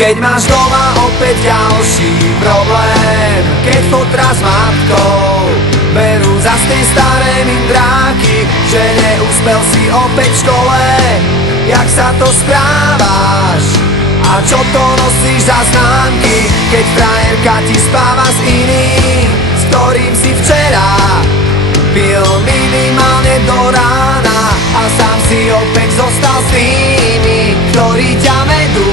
Keď máš doma opäť ďalší problém, keď fotra s matkou berú za tie staré mindráky, že neúspel si opäť v škole. Jak sa to správaš? A čo to nosíš za známky, keď frajerka ti spáva s iným, s ktorým si včera pil minimálne do rána a sám si opäť zostal s tými, ktorí ťa vedú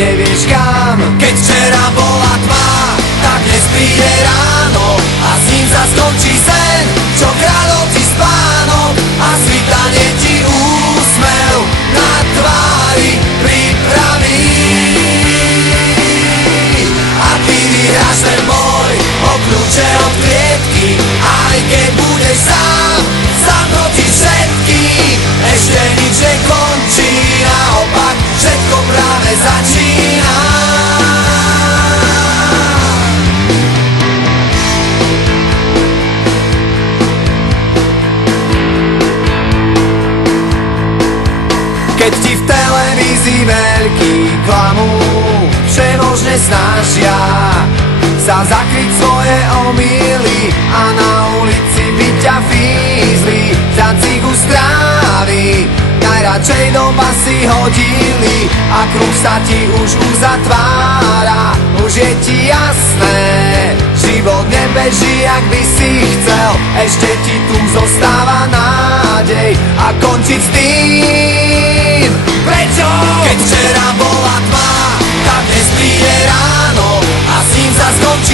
nevieš kam. Keď včera bola tma, tak dnes príde ráno a s ním sa skončí sen, čo kradol ti spánok a svitanie ti úsmev na tvári pripraví. A ty vyhráš ten boj o kľúče od klietky, aj keď budeš sám proti všetkým. Ešte nič nekončí, naopak všetko práve začína. Keď ti v televízii veľký klamú, všemožne snažia sa zakryť svoje omýly a na ulici by ťa fízli za cigu strávy. Najradšej do basy hodili a kruh sa ti už uzatvára. Už je ti jasné, život nebeží, jak by si chcel. Ešte ti tu zostáva nádej a končiť s tým. Prečo? Keď včera bola tma, tak dnes príde ráno a s ním sa skončí